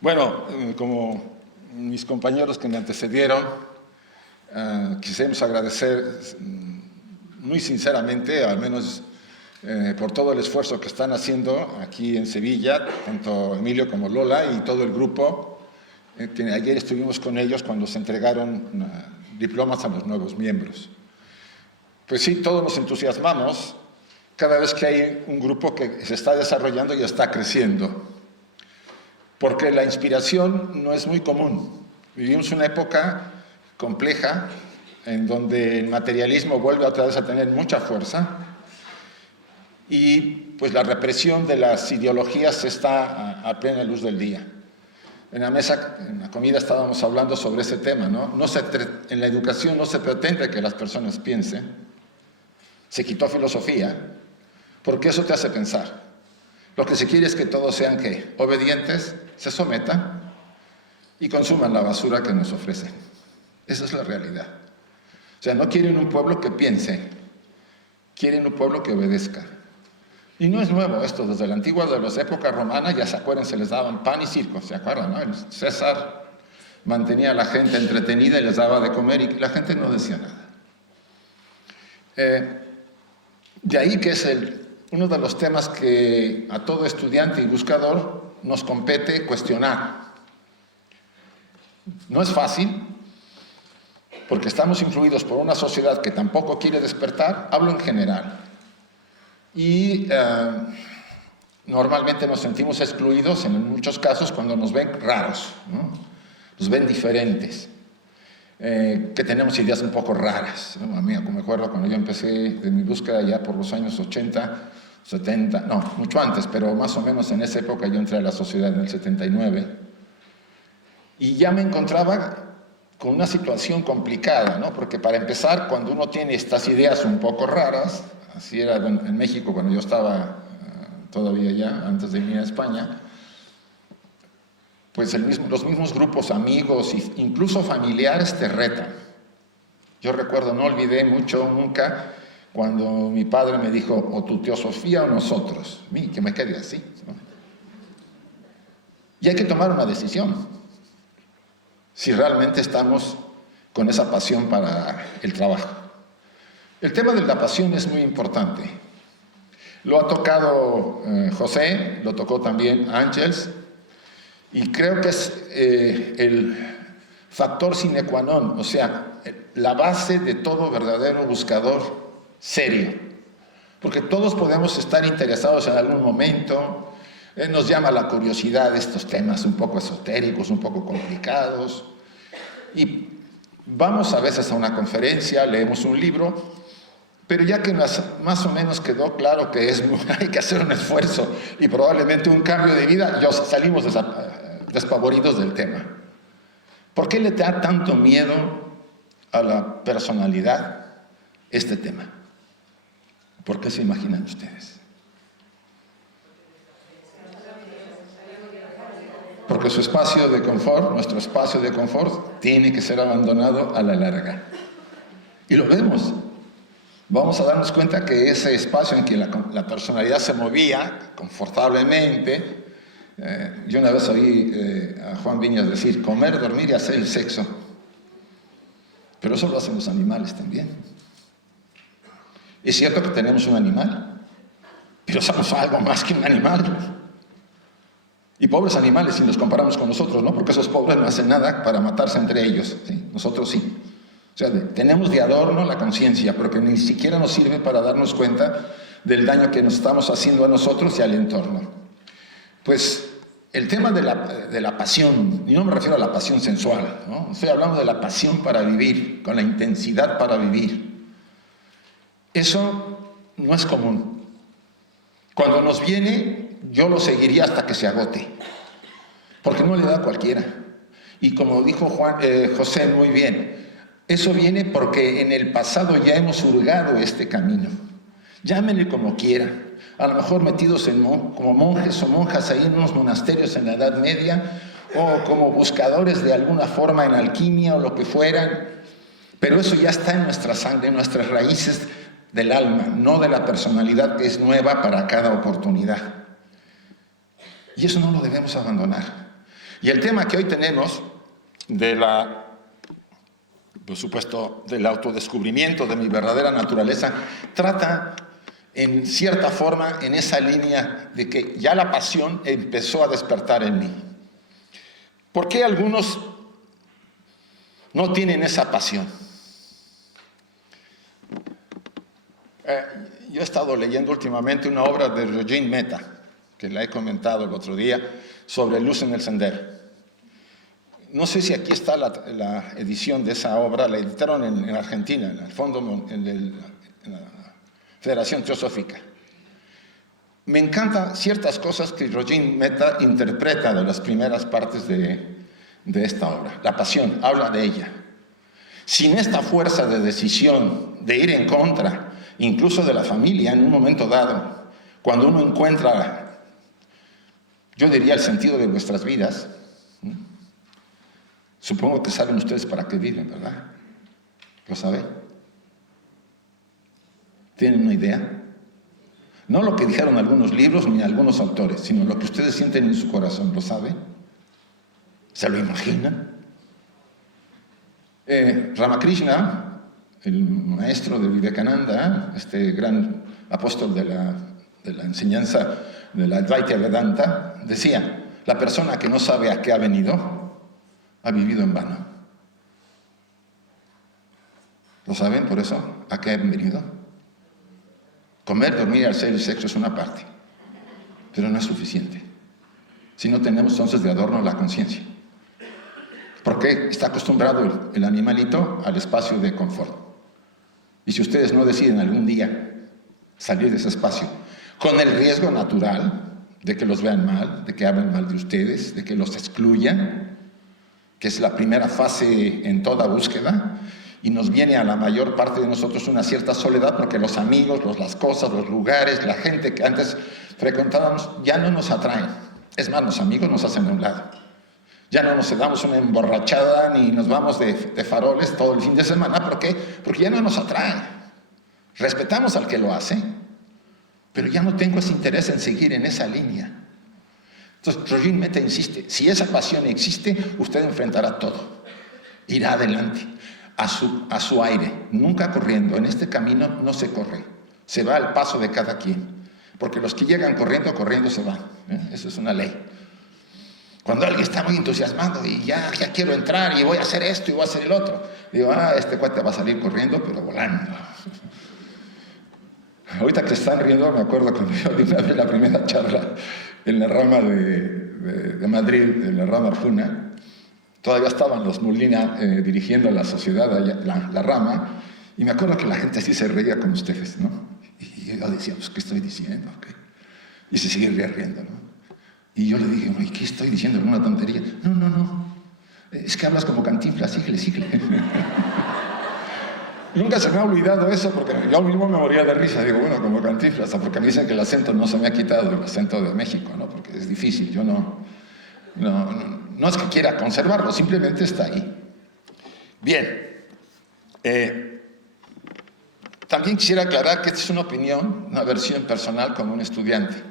Bueno, como mis compañeros que me antecedieron, quisiéramos agradecer muy sinceramente, al menos por todo el esfuerzo que están haciendo aquí en Sevilla, tanto Emilio como Lola y todo el grupo. Ayer estuvimos con ellos cuando se entregaron diplomas a los nuevos miembros. Pues sí, todos nos entusiasmamos cada vez que hay un grupo que se está desarrollando y está creciendo, porque la inspiración no es muy común. Vivimos una época compleja en donde el materialismo vuelve otra vez a tener mucha fuerza y pues la represión de las ideologías está a plena luz del día. En la mesa, en la comida, estábamos hablando sobre ese tema, ¿no? En la educación no se pretende que las personas piensen. Se quitó filosofía, porque eso te hace pensar. Lo que se quiere es que todos sean, ¿qué? Obedientes, se sometan y consuman la basura que nos ofrecen. Esa es la realidad. O sea, no quieren un pueblo que piense, quieren un pueblo que obedezca. Y no es nuevo esto, desde la antigua, de las épocas romanas, ya se acuerdan, se les daban pan y circo, ¿se acuerdan, no? El César mantenía a la gente entretenida y les daba de comer y la gente no decía nada. De ahí que es uno de los temas que a todo estudiante y buscador nos compete cuestionar. No es fácil, porque estamos influidos por una sociedad que tampoco quiere despertar, hablo en general. Y normalmente nos sentimos excluidos en muchos casos cuando nos ven raros, ¿no? Nos ven diferentes, que tenemos ideas un poco raras, ¿no? A mí me acuerdo cuando yo empecé de mi búsqueda ya por los años 80, 70, no, mucho antes, pero más o menos en esa época yo entré a la sociedad en el 79 y ya me encontraba con una situación complicada, ¿no? Porque para empezar, cuando uno tiene estas ideas un poco raras, así era en México cuando yo estaba todavía ya, antes de ir a España, pues los mismos grupos, amigos, incluso familiares te retan. Yo recuerdo, no olvidé nunca, cuando mi padre me dijo, o tu teosofía o nosotros, que me quede así, ¿no? Y hay que tomar una decisión, si realmente estamos con esa pasión para el trabajo. El tema de la pasión es muy importante. Lo ha tocado José, lo tocó también Ángels, y creo que es el factor sine qua non, o sea, la base de todo verdadero buscador serio. Porque todos podemos estar interesados en algún momento, nos llama la curiosidad estos temas un poco esotéricos, un poco complicados, y vamos a veces a una conferencia, leemos un libro, pero ya que más o menos quedó claro que hay que hacer un esfuerzo y probablemente un cambio de vida, ya salimos despavoridos del tema. ¿Por qué le da tanto miedo a la personalidad este tema? ¿Por qué se imaginan ustedes? Porque su espacio de confort, nuestro espacio de confort, tiene que ser abandonado a la larga. Y lo vemos. Vamos a darnos cuenta que ese espacio en que la personalidad se movía confortablemente, yo una vez oí a Juan Viñas decir, comer, dormir y hacer el sexo. Pero eso lo hacen los animales también. Es cierto que tenemos un animal, pero somos algo más que un animal. Y pobres animales si nos comparamos con nosotros, ¿no? Porque esos pobres no hacen nada para matarse entre ellos, ¿sí? Nosotros sí. O sea, tenemos de adorno la conciencia, pero que ni siquiera nos sirve para darnos cuenta del daño que nos estamos haciendo a nosotros y al entorno. Pues el tema de la pasión, y no me refiero a la pasión sensual, ¿no? Estoy hablando de la pasión para vivir, con la intensidad para vivir. Eso no es común. Cuando nos viene, yo lo seguiría hasta que se agote, porque no le da a cualquiera. Y como dijo José muy bien, eso viene porque en el pasado ya hemos hurgado este camino. Llámenle como quiera. A lo mejor metidos como monjes o monjas ahí en unos monasterios en la Edad Media, o como buscadores de alguna forma en alquimia o lo que fueran. Pero eso ya está en nuestra sangre, en nuestras raíces del alma, no de la personalidad que es nueva para cada oportunidad. Y eso no lo debemos abandonar. Y el tema que hoy tenemos, por supuesto, del autodescubrimiento de mi verdadera naturaleza, trata en cierta forma en esa línea de que ya la pasión empezó a despertar en mí. ¿Por qué algunos no tienen esa pasión? Yo he estado leyendo últimamente una obra de Roger Mehta, que la he comentado el otro día, sobre Luz en el Sendero. No sé si aquí está la edición de esa obra, la editaron en Argentina, en el fondo, en la Federación Teosófica. Me encantan ciertas cosas que Roger Mehta interpreta de las primeras partes de esta obra. La pasión, habla de ella. Sin esta fuerza de decisión, de ir en contra, incluso de la familia en un momento dado, cuando uno encuentra, yo diría, el sentido de vuestras vidas, supongo que saben ustedes para qué viven, ¿verdad? ¿Lo saben? ¿Tienen una idea? No lo que dijeron algunos libros ni algunos autores, sino lo que ustedes sienten en su corazón, ¿lo saben? ¿Se lo imaginan? Ramakrishna, el maestro de Vivekananda, este gran apóstol de la enseñanza de la Advaita Vedanta, decía, la persona que no sabe a qué ha venido, ha vivido en vano. ¿Lo saben por eso? ¿A qué han venido? Comer, dormir, hacer el sexo es una parte, pero no es suficiente. Si no tenemos entonces de adorno la conciencia. Porque está acostumbrado el animalito al espacio de confort. Y si ustedes no deciden algún día salir de ese espacio, con el riesgo natural de que los vean mal, de que hablen mal de ustedes, de que los excluyan, que es la primera fase en toda búsqueda, y nos viene a la mayor parte de nosotros una cierta soledad porque los amigos, las cosas, los lugares, la gente que antes frecuentábamos ya no nos atraen. Es más, los amigos nos hacen a un lado. Ya no nos damos una emborrachada ni nos vamos de faroles todo el fin de semana. ¿Por qué? Porque ya no nos atraen. Respetamos al que lo hace, pero ya no tengo ese interés en seguir en esa línea. Entonces, Roger Mehta insiste, si esa pasión existe, usted enfrentará todo. Irá adelante, a su aire, nunca corriendo. En este camino no se corre, se va al paso de cada quien. Porque los que llegan corriendo, corriendo se van. Eso es una ley. Cuando alguien está muy entusiasmado y ya quiero entrar y voy a hacer esto y voy a hacer el otro, digo, este cuate va a salir corriendo, pero volando. Ahorita que están riendo, me acuerdo cuando yo di una vez la primera charla en la rama de Madrid, en la rama Arjuna, todavía estaban los Molina dirigiendo la sociedad, la rama, y me acuerdo que la gente así se reía con ustedes, ¿no? Y yo decía, pues, ¿qué estoy diciendo? ¿Qué? Y se sigue riendo, ¿no? Y yo le dije, ¿qué estoy diciendo? ¿Una tontería? No. Es que hablas como Cantinflas, síguele. Nunca se me ha olvidado eso porque yo mismo me moría de risa. Digo, bueno, como Cantinflas, porque me dicen que el acento no se me ha quitado, el acento de México, ¿no? Porque es difícil, yo no es que quiera conservarlo, simplemente está ahí. Bien. También quisiera aclarar que esta es una opinión, una versión personal como un estudiante.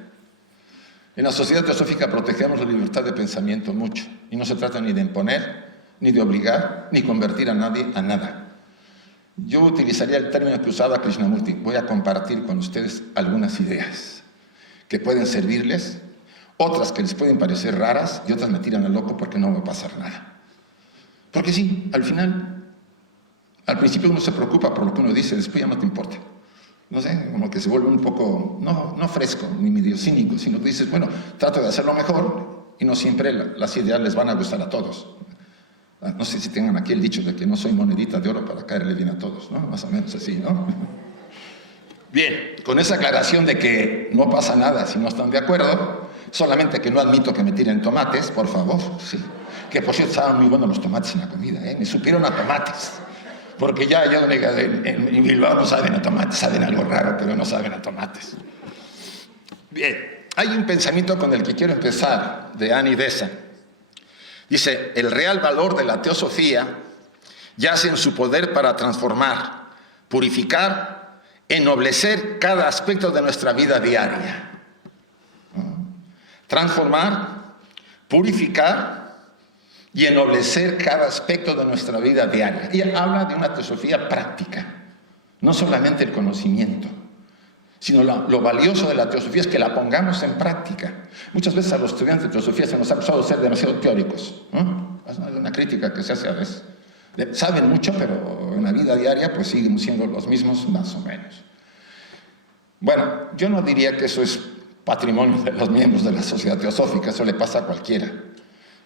En la sociedad teosófica protegemos la libertad de pensamiento mucho, y no se trata ni de imponer, ni de obligar, ni convertir a nadie a nada. Yo utilizaría el término que usaba Krishnamurti. Voy a compartir con ustedes algunas ideas que pueden servirles, otras que les pueden parecer raras, y otras me tiran al loco porque no va a pasar nada. Porque sí, al final, al principio uno se preocupa por lo que uno dice, después ya no te importa. No sé, como que se vuelve un poco, no fresco, ni medio cínico, sino que dices, bueno, trato de hacerlo mejor y no siempre las ideas les van a gustar a todos. No sé si tengan aquí el dicho de que no soy monedita de oro para caerle bien a todos, ¿no? Más o menos así, ¿no? Bien, con esa aclaración de que no pasa nada si no están de acuerdo, solamente que no admito que me tiren tomates, por favor, sí. Que por cierto estaban muy buenos los tomates en la comida, me supieron a tomates. Porque ya en Bilbao no saben a tomates, saben algo raro, pero no saben a tomates. Bien, hay un pensamiento con el que quiero empezar, de Annie Besant. Dice, el real valor de la teosofía yace en su poder para transformar, purificar, ennoblecer cada aspecto de nuestra vida diaria. Transformar, purificar y ennoblecer cada aspecto de nuestra vida diaria. Y habla de una teosofía práctica, no solamente el conocimiento, sino lo valioso de la teosofía es que la pongamos en práctica. Muchas veces a los estudiantes de teosofía se nos ha acusado de ser demasiado teóricos, ¿no? Es una crítica que se hace a veces. Saben mucho, pero en la vida diaria pues siguen siendo los mismos más o menos. Bueno, yo no diría que eso es patrimonio de los miembros de la sociedad teosófica, eso le pasa a cualquiera,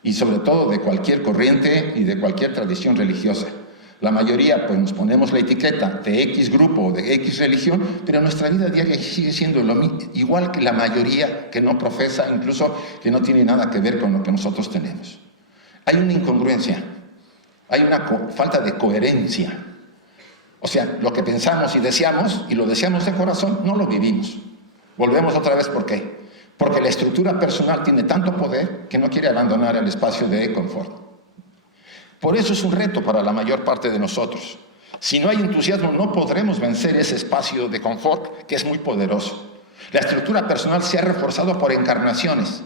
y sobre todo de cualquier corriente y de cualquier tradición religiosa. La mayoría pues nos ponemos la etiqueta de X grupo o de X religión, pero nuestra vida diaria sigue siendo igual que la mayoría que no profesa, incluso que no tiene nada que ver con lo que nosotros tenemos. Hay una incongruencia, hay una falta de coherencia. O sea, lo que pensamos y deseamos, y lo deseamos de corazón, no lo vivimos. Volvemos otra vez, ¿por qué? Porque la estructura personal tiene tanto poder que no quiere abandonar el espacio de confort. Por eso es un reto para la mayor parte de nosotros. Si no hay entusiasmo, no podremos vencer ese espacio de confort que es muy poderoso. La estructura personal se ha reforzado por encarnaciones.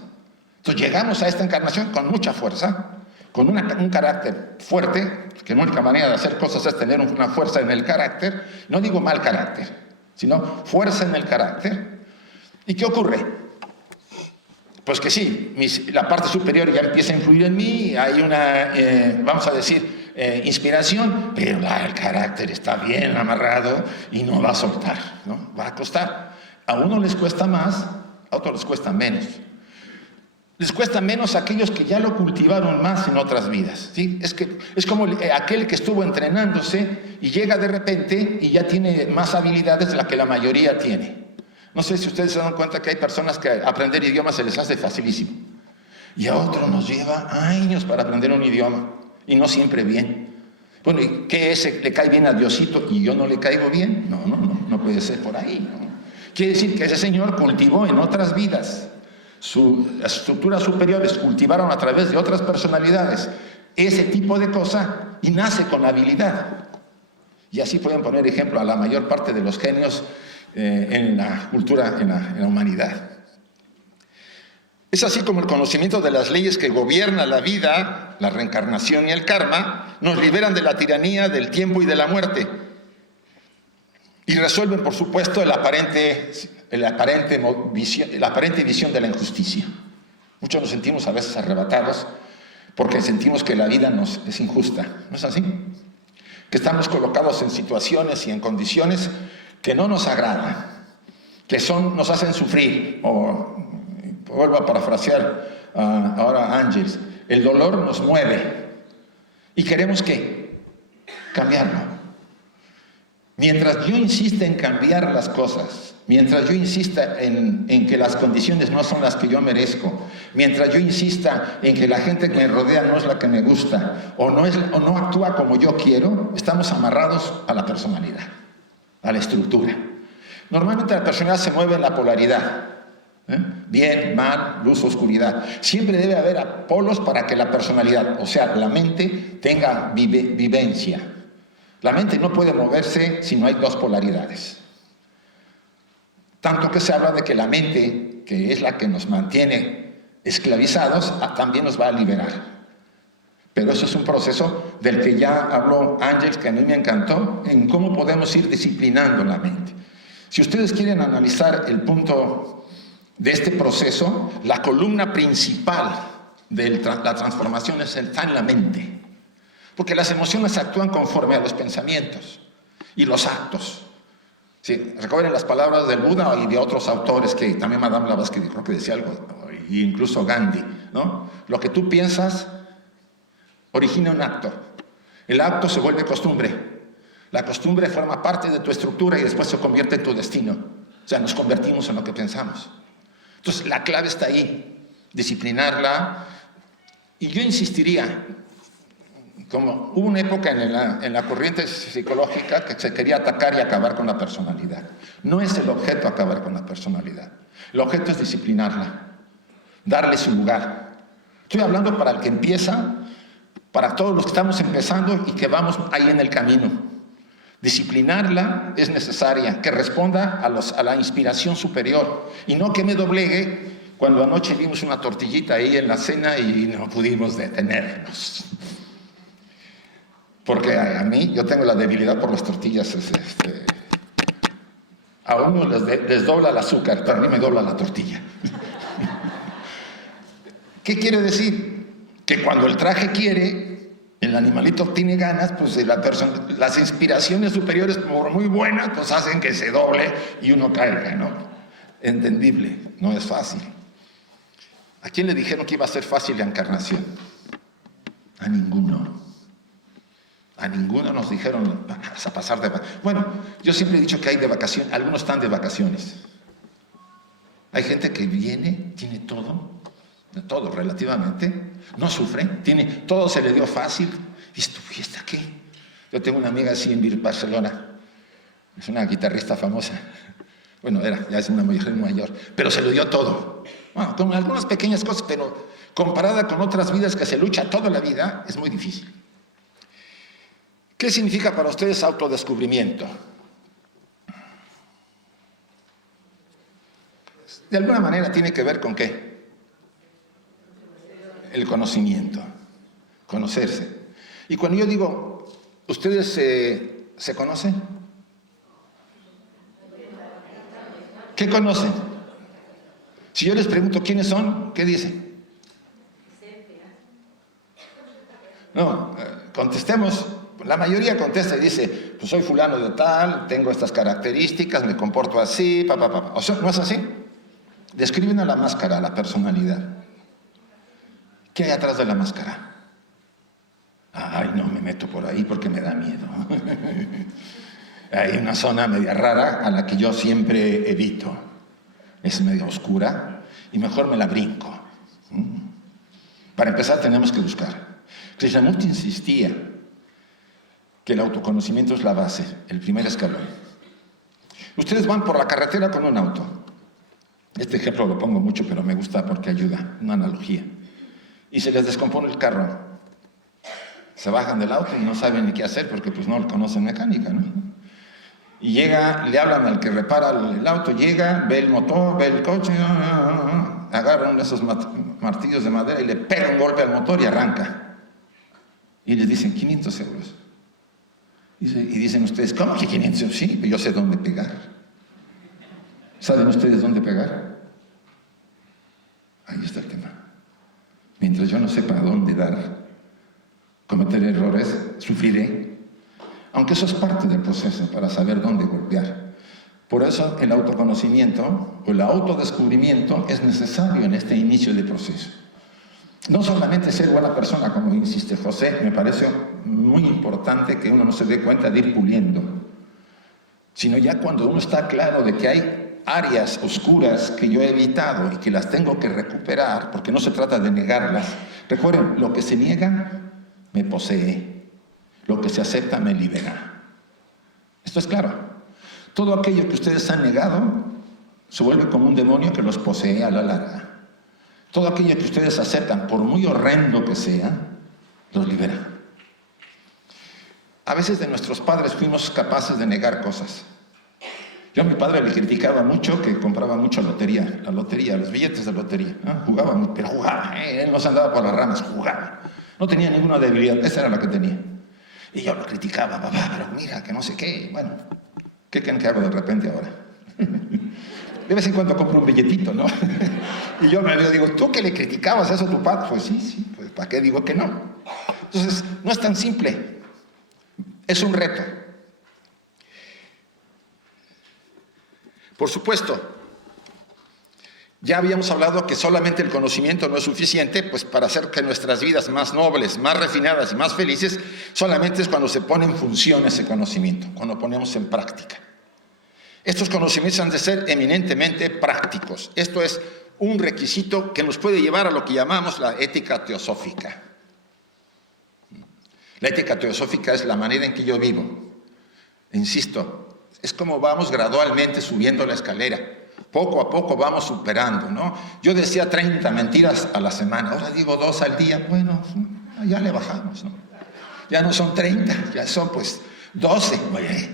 Entonces llegamos a esta encarnación con mucha fuerza, con un carácter fuerte, que la única manera de hacer cosas es tener una fuerza en el carácter. No digo mal carácter, sino fuerza en el carácter. ¿Y qué ocurre? Pues que sí, la parte superior ya empieza a influir en mí, hay una, vamos a decir, inspiración, pero el carácter está bien amarrado y no va a soltar, ¿no? Va a costar. A uno les cuesta más, a otros les cuesta menos. Les cuesta menos a aquellos que ya lo cultivaron más en otras vidas, ¿sí? Es como aquel que estuvo entrenándose y llega de repente y ya tiene más habilidades de las que la mayoría tiene. No sé si ustedes se dan cuenta que hay personas que aprender idiomas se les hace facilísimo. Y a otros nos lleva años para aprender un idioma. Y no siempre bien. Bueno, ¿y qué ese le cae bien a Diosito y yo no le caigo bien? No puede ser por ahí, ¿no? Quiere decir que ese señor cultivó en otras vidas. Las estructuras superiores cultivaron a través de otras personalidades ese tipo de cosa y nace con habilidad. Y así pueden poner ejemplo a la mayor parte de los genios en la cultura, en la humanidad. Es así como el conocimiento de las leyes que gobiernan la vida, la reencarnación y el karma, nos liberan de la tiranía del tiempo y de la muerte. Y resuelven, por supuesto, la aparente visión de la injusticia. Muchos nos sentimos a veces arrebatados porque sentimos que la vida nos es injusta. ¿No es así? Que estamos colocados en situaciones y en condiciones que no nos agradan, que nos hacen sufrir. O vuelvo a parafrasear ahora a Ángels, el dolor nos mueve y queremos ¿qué? Cambiarlo. Mientras yo insista en cambiar las cosas, mientras yo insista en que las condiciones no son las que yo merezco, mientras yo insista en que la gente que me rodea no es la que me gusta o no actúa como yo quiero, estamos amarrados a la personalidad, a la estructura. Normalmente la personalidad se mueve en la polaridad. Bien, mal, luz, oscuridad. Siempre debe haber polos para que la personalidad, o sea, la mente, tenga vivencia. La mente no puede moverse si no hay dos polaridades. Tanto que se habla de que la mente, que es la que nos mantiene esclavizados, también nos va a liberar. Pero eso es un proceso del que ya habló Ángels, que a mí me encantó, en cómo podemos ir disciplinando la mente. Si ustedes quieren analizar el punto de este proceso, la columna principal de la transformación está en la mente. Porque las emociones actúan conforme a los pensamientos y los actos. Sí, recuerden las palabras del Buda y de otros autores, que también Madame Blavatsky creo que decía algo, e incluso Gandhi, ¿no? Lo que tú piensas origina un acto. El acto se vuelve costumbre. La costumbre forma parte de tu estructura y después se convierte en tu destino. O sea, nos convertimos en lo que pensamos. Entonces, la clave está ahí, disciplinarla. Y yo insistiría, como hubo una época en la corriente psicológica que se quería atacar y acabar con la personalidad. No es el objeto acabar con la personalidad. El objeto es disciplinarla, darle su lugar. Estoy hablando para el que empieza, para todos los que estamos empezando y que vamos ahí en el camino. Disciplinarla es necesaria, que responda a la inspiración superior y no que me doblegue cuando anoche vimos una tortillita ahí en la cena y no pudimos detenernos. Porque a mí, yo tengo la debilidad por las tortillas. A uno les dobla el azúcar, pero a mí me dobla la tortilla. ¿Qué quiere decir? Que cuando el traje quiere, el animalito tiene ganas, pues las inspiraciones superiores, por muy buenas, pues hacen que se doble y uno caiga, ¿no? Entendible, no es fácil. ¿A quién le dijeron que iba a ser fácil la encarnación? A ninguno. A ninguno nos dijeron a pasar de vacaciones. Bueno, yo siempre he dicho que hay de vacaciones, algunos están de vacaciones. Hay gente que viene, tiene todo relativamente, no sufre, todo se le dio fácil. ¿Y esto fiesta qué? Yo tengo una amiga así en Barcelona, es una guitarrista famosa. Bueno, ya es una mujer mayor, pero se le dio todo. Bueno, con algunas pequeñas cosas, pero comparada con otras vidas que se lucha toda la vida, es muy difícil. ¿Qué significa para ustedes autodescubrimiento? De alguna manera tiene que ver con ¿qué? El conocimiento, conocerse. Y cuando yo digo, ¿ustedes se conocen? ¿Qué conocen? Si yo les pregunto quiénes son, ¿qué dicen? No, contestemos. La mayoría contesta y dice, pues soy fulano de tal, tengo estas características, me comporto así, O sea, ¿no es así? Describen a la máscara, a la personalidad. ¿Qué hay atrás de la máscara? Ay, no me meto por ahí porque me da miedo. Hay una zona media rara a la que yo siempre evito. Es media oscura y mejor me la brinco. Para empezar tenemos que buscar. Krishnamurti insistía que el autoconocimiento es la base, el primer escalón. Ustedes van por la carretera con un auto. Este ejemplo lo pongo mucho, pero me gusta porque ayuda, una analogía. Y se les descompone el carro. Se bajan del auto y no saben ni qué hacer porque pues no conocen mecánica, ¿no? Y le hablan al que repara el auto, llega, ve el motor, ve el coche, agarra uno de esos martillos de madera y le pega un golpe al motor y arranca. Y les dicen 500 euros. Y dicen ustedes, ¿cómo que 500? Sí, yo sé dónde pegar. ¿Saben ustedes dónde pegar? Ahí está el tema. Mientras yo no sepa dónde dar, cometer errores, sufriré. Aunque eso es parte del proceso para saber dónde golpear. Por eso el autoconocimiento o el autodescubrimiento es necesario en este inicio de proceso. No solamente ser buena persona, como insiste José, me parece muy importante que uno no se dé cuenta de ir puliendo, sino ya cuando uno está claro de que hay áreas oscuras que yo he evitado y que las tengo que recuperar, porque no se trata de negarlas. Recuerden, lo que se niega me posee, lo que se acepta me libera. Esto es claro. Todo aquello que ustedes han negado se vuelve como un demonio que los posee a la larga. Todo aquello que ustedes aceptan, por muy horrendo que sea, los libera. A veces de nuestros padres fuimos capaces de negar cosas. Yo a mi padre le criticaba mucho que compraba mucho la lotería, los billetes de lotería, ¿no? Pero jugaba, él no se andaba por las ramas, jugaba. No tenía ninguna debilidad, esa era la que tenía. Y yo lo criticaba, papá, pero mira, que no sé qué. Bueno, ¿qué creen que hago de repente ahora? De vez en cuando compro un billetito, ¿no? Y yo me digo, ¿tú que le criticabas eso a tu padre? Pues sí, pues ¿para qué digo que no? Entonces, no es tan simple. Es un reto. Por supuesto, ya habíamos hablado que solamente el conocimiento no es suficiente, pues para hacer que nuestras vidas más nobles, más refinadas y más felices, solamente es cuando se pone en función ese conocimiento, cuando ponemos en práctica. Estos conocimientos han de ser eminentemente prácticos. Esto es un requisito que nos puede llevar a lo que llamamos la ética teosófica. La ética teosófica es la manera en que yo vivo. Insisto, es como vamos gradualmente subiendo la escalera. Poco a poco vamos superando, ¿no? Yo decía 30 mentiras a la semana, ahora digo 2 al día. Bueno, ya le bajamos, ¿no? Ya no son 30, ya son pues 12. Oye,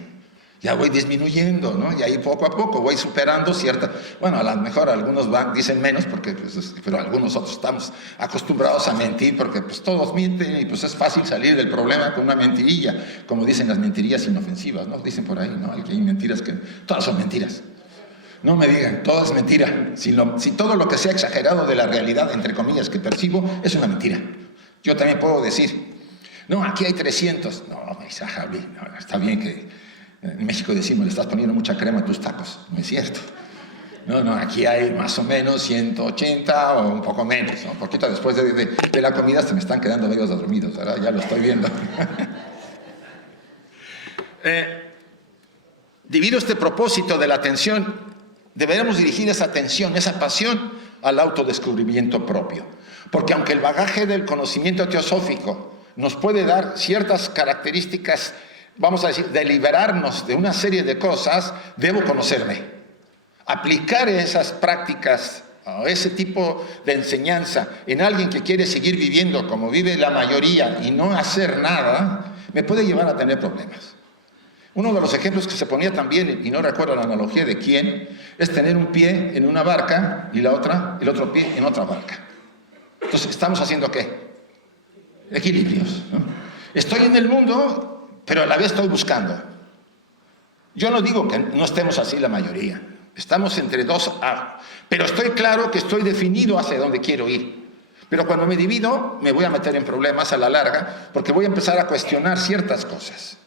Ya voy disminuyendo, ¿no? Y ahí poco a poco voy superando cierta... Bueno, a lo mejor algunos dicen menos, porque, pues, pero algunos otros estamos acostumbrados a mentir, porque pues todos mienten y pues es fácil salir del problema con una mentirilla, como dicen las mentirillas inofensivas, ¿no? Dicen por ahí, ¿no? Que hay mentiras que... Todas son mentiras. No me digan, todo es mentira. Si todo lo que sea exagerado de la realidad, entre comillas, que percibo, es una mentira. Yo también puedo decir, no, aquí hay 300. No, está bien que... En México decimos, le estás poniendo mucha crema a tus tacos. No es cierto. No, aquí hay más o menos 180 o un poco menos, ¿no? Poquito después de la comida se me están quedando medio dormidos, ¿verdad? Ya lo estoy viendo. Debido a este propósito de la atención, deberemos dirigir esa atención, esa pasión al autodescubrimiento propio. Porque aunque el bagaje del conocimiento teosófico nos puede dar ciertas características, vamos a decir, de liberarnos de una serie de cosas, debo conocerme. Aplicar esas prácticas o ese tipo de enseñanza en alguien que quiere seguir viviendo como vive la mayoría y no hacer nada, me puede llevar a tener problemas. Uno de los ejemplos que se ponía también, y no recuerdo la analogía de quién, es tener un pie en una barca y el otro pie en otra barca. Entonces, ¿estamos haciendo qué? Equilibrios, ¿no? Estoy en el mundo, pero a la vez estoy buscando. Yo no digo que no estemos así la mayoría. Estamos entre dos pero estoy claro que estoy definido hacia dónde quiero ir. Pero cuando me divido, me voy a meter en problemas a la larga, porque voy a empezar a cuestionar ciertas cosas.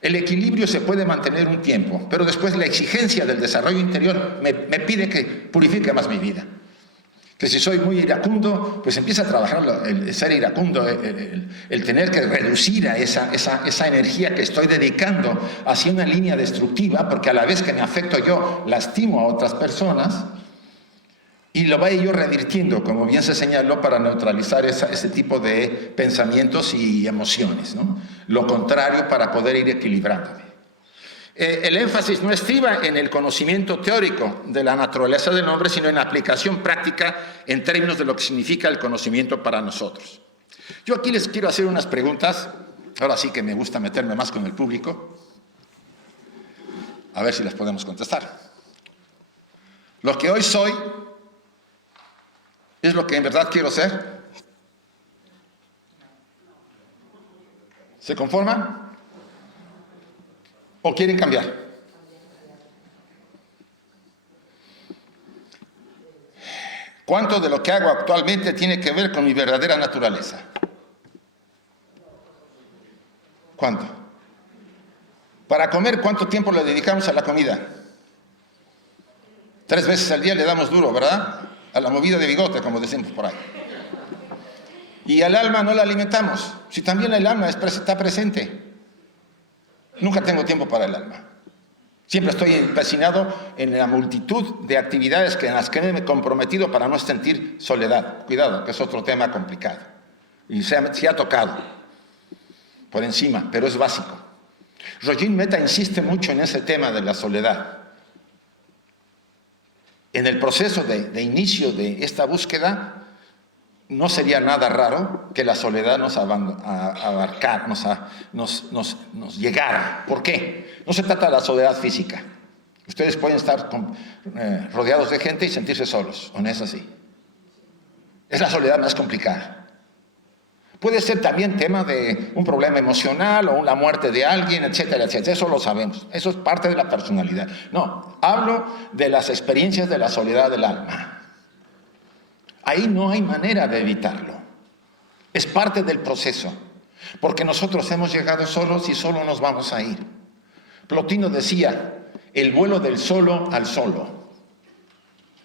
El equilibrio se puede mantener un tiempo, pero después la exigencia del desarrollo interior me pide que purifique más mi vida. Que si soy muy iracundo, pues empieza a trabajar el ser iracundo, el tener que reducir a esa energía que estoy dedicando hacia una línea destructiva, porque a la vez que me afecto yo, lastimo a otras personas, y lo vaya yo revirtiendo, como bien se señaló, para neutralizar ese tipo de pensamientos y emociones, ¿no? Lo contrario, para poder ir equilibrándome. El énfasis no estriba en el conocimiento teórico de la naturaleza del hombre, sino en la aplicación práctica en términos de lo que significa el conocimiento para nosotros. Yo aquí les quiero hacer unas preguntas, ahora sí que me gusta meterme más con el público, a ver si las podemos contestar. Lo que hoy soy, ¿es lo que en verdad quiero ser? ¿Se conforman? ¿O quieren cambiar? ¿Cuánto de lo que hago actualmente tiene que ver con mi verdadera naturaleza? ¿Cuánto? Para comer, ¿cuánto tiempo le dedicamos a la comida? 3 veces al día le damos duro, ¿verdad? A la movida de bigote, como decimos por ahí. Y al alma no la alimentamos. Si también el alma está presente. Nunca tengo tiempo para el alma. Siempre estoy empecinado en la multitud de actividades en las que me he comprometido para no sentir soledad. Cuidado, que es otro tema complicado. Y se ha tocado por encima, pero es básico. Roger Mehta insiste mucho en ese tema de la soledad. En el proceso de inicio de esta búsqueda, no sería nada raro que la soledad nos abarcara, nos llegara. ¿Por qué? No se trata de la soledad física. Ustedes pueden estar rodeados de gente y sentirse solos, ¿o no es así? Es la soledad más complicada. Puede ser también tema de un problema emocional o una muerte de alguien, etcétera, etcétera. Eso lo sabemos. Eso es parte de la personalidad. No, hablo de las experiencias de la soledad del alma. Ahí no hay manera de evitarlo. Es parte del proceso. Porque nosotros hemos llegado solos y solo nos vamos a ir. Plotino decía, el vuelo del solo al solo.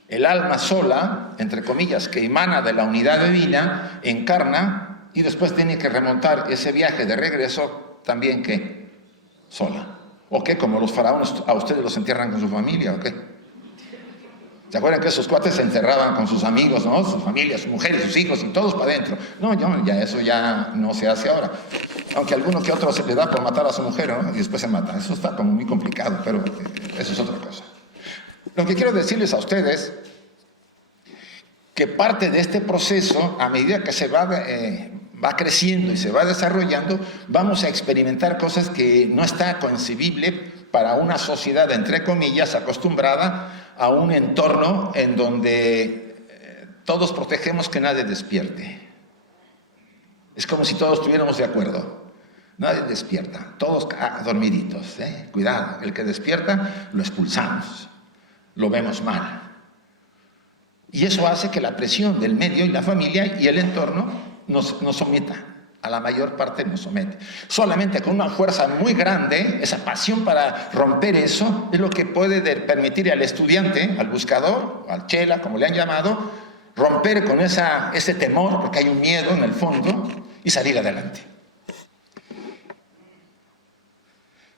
El alma sola, entre comillas, que emana de la unidad divina, encarna y después tiene que remontar ese viaje de regreso también que sola. ¿O qué? Como los faraones, a ustedes los entierran con su familia, ¿o qué? ¿Se acuerdan que esos cuates se enterraban con sus amigos, ¿no? Sus familias, sus mujeres, sus hijos y todos para adentro? No, eso ya no se hace ahora. Aunque alguno que otro se le da por matar a su mujer, ¿no? Y después se mata. Eso está como muy complicado, pero eso es otra cosa. Lo que quiero decirles a ustedes, que parte de este proceso, a medida que se va creciendo y se va desarrollando, vamos a experimentar cosas que no está concebible para una sociedad, entre comillas, acostumbrada a un entorno en donde todos protegemos que nadie despierte. Es como si todos estuviéramos de acuerdo. Nadie despierta, todos dormiditos. Cuidado, el que despierta lo expulsamos, lo vemos mal. Y eso hace que la presión del medio y la familia y el entorno nos someta. A la mayor parte nos somete. Solamente con una fuerza muy grande, esa pasión para romper eso, es lo que puede permitir al estudiante, al buscador, al chela, como le han llamado, romper con ese temor, porque hay un miedo en el fondo, y salir adelante.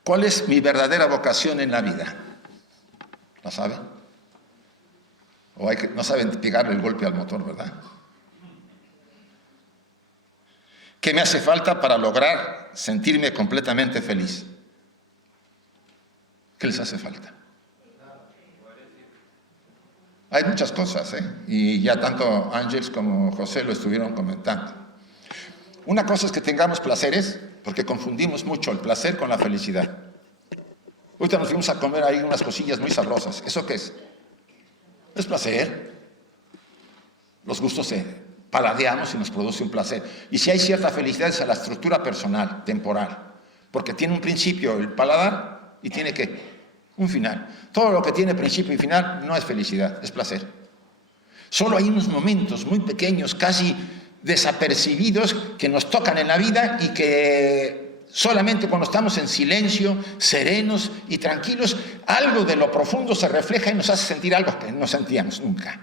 ¿Cuál es mi verdadera vocación en la vida? ¿La sabe? O no saben pegarle el golpe al motor, ¿verdad? ¿Qué me hace falta para lograr sentirme completamente feliz? ¿Qué les hace falta? Hay muchas cosas, y ya tanto Ángeles como José lo estuvieron comentando. Una cosa es que tengamos placeres, porque confundimos mucho el placer con la felicidad. Ahorita nos fuimos a comer ahí unas cosillas muy sabrosas. ¿Eso qué es? Es placer. Los gustos se paladeamos y nos produce un placer. Y si hay cierta felicidad es a la estructura personal, temporal, porque tiene un principio el paladar y tiene un final. Todo lo que tiene principio y final no es felicidad, es placer. Solo hay unos momentos muy pequeños, casi desapercibidos, que nos tocan en la vida y que solamente cuando estamos en silencio, serenos y tranquilos, algo de lo profundo se refleja y nos hace sentir algo que no sentíamos nunca.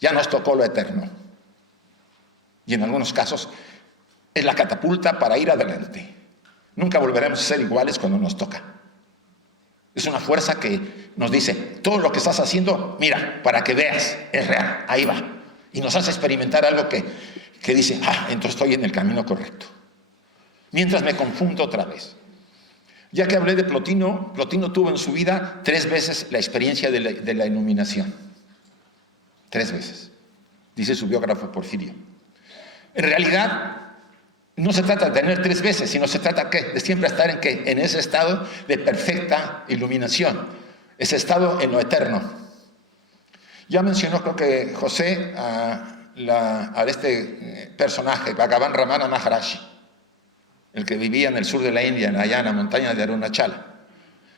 Ya nos tocó lo eterno. Y en algunos casos es la catapulta para ir adelante. Nunca volveremos a ser iguales cuando nos toca. Es una fuerza que nos dice, todo lo que estás haciendo, mira, para que veas, es real, ahí va. Y nos hace experimentar algo que dice, entonces estoy en el camino correcto. Mientras me confundo otra vez. Ya que hablé de Plotino, Plotino tuvo en su vida 3 veces la experiencia de la iluminación. 3 veces, dice su biógrafo Porfirio. En realidad, no se trata de tener 3 veces, sino se trata de siempre estar en ese estado de perfecta iluminación, ese estado en lo eterno. Ya mencionó, creo que José, a este personaje, Bhagavan Ramana Maharaji, el que vivía en el sur de la India, allá en la montaña de Arunachala.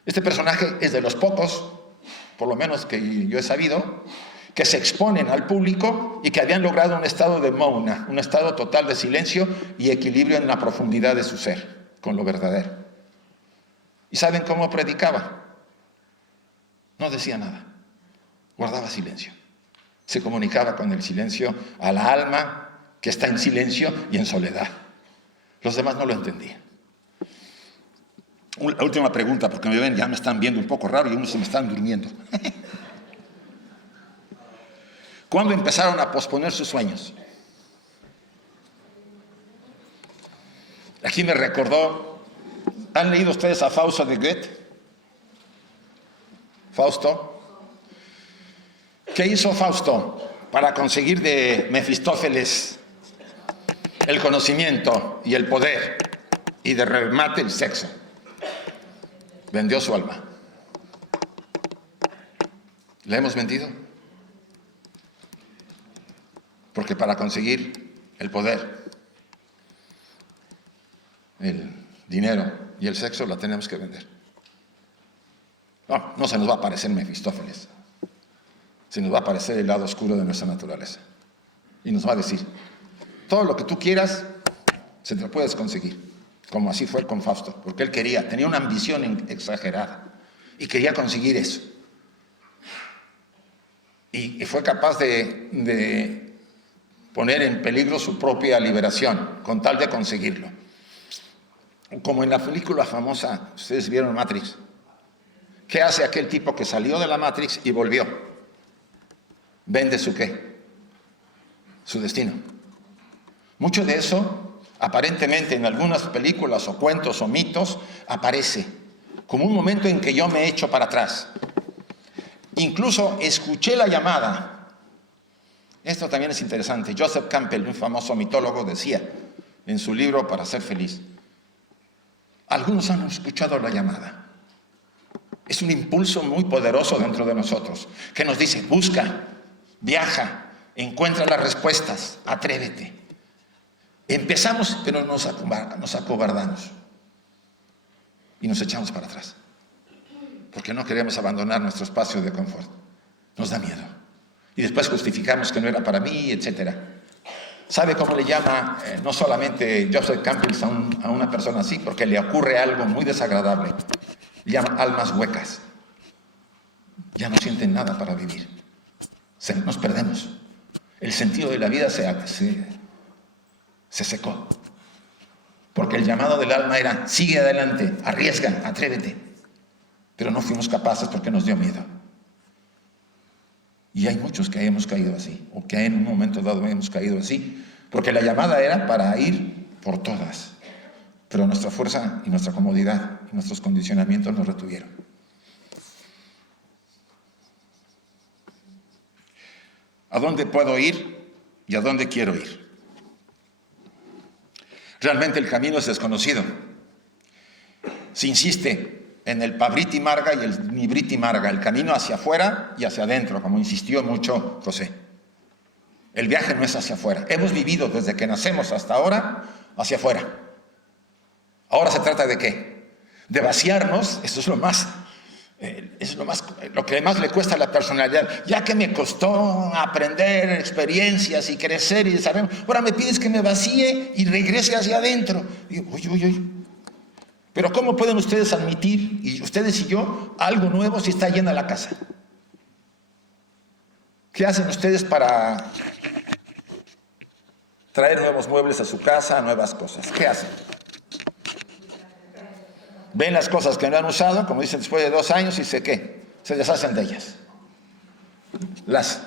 Este personaje es de los pocos, por lo menos que yo he sabido, que se exponen al público y que habían logrado un estado de mauna, un estado total de silencio y equilibrio en la profundidad de su ser, con lo verdadero. ¿Y saben cómo predicaba? No decía nada, guardaba silencio. Se comunicaba con el silencio a la alma que está en silencio y en soledad. Los demás no lo entendían. La última pregunta, porque me ven, ya me están viendo un poco raro y unos se me están durmiendo. ¿Cuándo empezaron a posponer sus sueños? Aquí me recordó, ¿han leído ustedes a Fausto de Goethe? Fausto. ¿Qué hizo Fausto para conseguir de Mefistófeles el conocimiento y el poder y de remate el sexo? Vendió su alma. ¿La hemos vendido? Porque para conseguir el poder, el dinero y el sexo la tenemos que vender. No se nos va a aparecer Mefistófeles. Se nos va a aparecer el lado oscuro de nuestra naturaleza. Y nos va a decir, todo lo que tú quieras, se te lo puedes conseguir. Como así fue con Fausto. Porque él tenía una ambición exagerada. Y quería conseguir eso. Y fue capaz de poner en peligro su propia liberación, con tal de conseguirlo. Como en la película famosa, ustedes vieron Matrix. ¿Qué hace aquel tipo que salió de la Matrix y volvió? Vende su ¿qué? Su destino. Mucho de eso, aparentemente en algunas películas o cuentos o mitos, aparece como un momento en que yo me echo para atrás. Incluso escuché la llamada. Esto también es interesante. Joseph Campbell, un famoso mitólogo, decía en su libro Para ser feliz, algunos han escuchado la llamada Es un impulso muy poderoso dentro de nosotros, que nos dice, busca, viaja, encuentra las respuestas, atrévete. Empezamos, pero nos acobardamos y nos echamos para atrás, porque no queremos abandonar nuestro espacio de confort. Nos da miedo. Y después justificamos que no era para mí, etc. ¿Sabe cómo le llama no solamente Joseph Campbell a una persona así? Porque le ocurre algo muy desagradable. Le llama almas huecas. Ya no sienten nada para vivir. Nos perdemos. El sentido de la vida se secó. Porque el llamado del alma era, sigue adelante, arriesga, atrévete. Pero no fuimos capaces porque nos dio miedo. Y hay muchos que hemos caído así, o que en un momento dado hemos caído así, porque la llamada era para ir por todas. Pero nuestra fuerza y nuestra comodidad y nuestros condicionamientos nos retuvieron. ¿A dónde puedo ir y a dónde quiero ir? Realmente el camino es desconocido. Se insiste en el Pabriti Marga y el Nibriti Marga, el camino hacia afuera y hacia adentro, como insistió mucho José. El viaje no es hacia afuera. Hemos vivido desde que nacemos hasta ahora hacia afuera. Ahora se trata de ¿qué? De vaciarnos. Eso es lo que más le cuesta a la personalidad. Ya que me costó aprender experiencias y crecer y saber, ahora me pides que me vacíe y regrese hacia adentro. Y uy. Pero ¿cómo pueden ustedes admitir, y ustedes y yo, algo nuevo si está llena la casa? ¿Qué hacen ustedes para traer nuevos muebles a su casa, nuevas cosas? ¿Qué hacen? Ven las cosas que no han usado, como dicen, después de 2 años, y ¿qué? Se deshacen de ellas. Las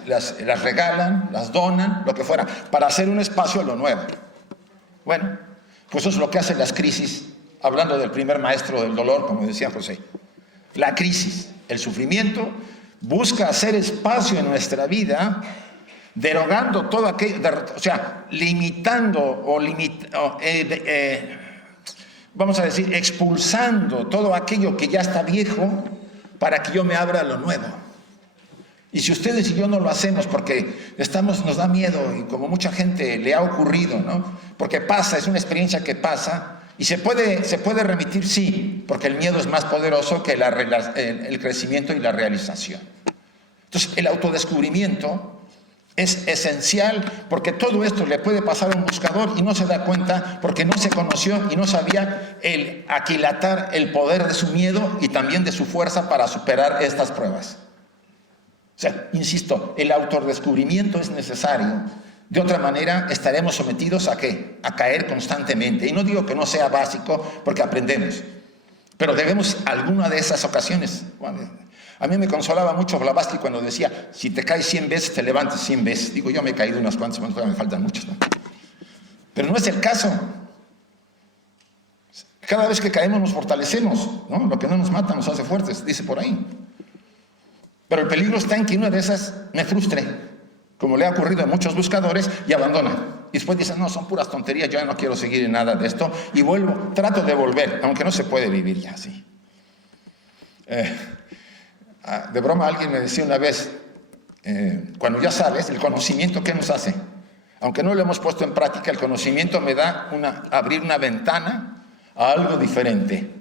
regalan, las donan, lo que fuera, para hacer un espacio a lo nuevo. Bueno, pues eso es lo que hacen las crisis, hablando del primer maestro del dolor, como decía José. La crisis, el sufrimiento, busca hacer espacio en nuestra vida, derogando todo aquello, o sea, limitando vamos a decir, expulsando todo aquello que ya está viejo para que yo me abra a lo nuevo. Y si ustedes y yo no lo hacemos porque nos da miedo, y como mucha gente le ha ocurrido, ¿no? Porque pasa, es una experiencia que pasa, y se puede remitir, sí, porque el miedo es más poderoso que el crecimiento y la realización. Entonces, el autodescubrimiento es esencial, porque todo esto le puede pasar a un buscador y no se da cuenta porque no se conoció y no sabía aquilatar el poder de su miedo y también de su fuerza para superar estas pruebas. O sea, insisto, el autodescubrimiento es necesario. De otra manera, estaremos sometidos ¿a qué? A caer constantemente. Y no digo que no sea básico, porque aprendemos. Pero debemos alguna de esas ocasiones. A mí me consolaba mucho Blavatsky cuando decía, si te caes 100 veces, te levantes 100 veces. Digo, yo me he caído unas cuantas, me faltan muchas, ¿no? Pero no es el caso. Cada vez que caemos nos fortalecemos, ¿no? Lo que no nos mata nos hace fuertes, dice por ahí. Pero el peligro está en que una de esas me frustre, como le ha ocurrido a muchos buscadores, y abandonan. Y después dicen, no, son puras tonterías, yo ya no quiero seguir en nada de esto, y vuelvo, trato de volver, aunque no se puede vivir ya así. De broma alguien me decía una vez, cuando ya sabes, el conocimiento, ¿qué nos hace? Aunque no lo hemos puesto en práctica, el conocimiento me da abrir una ventana a algo diferente.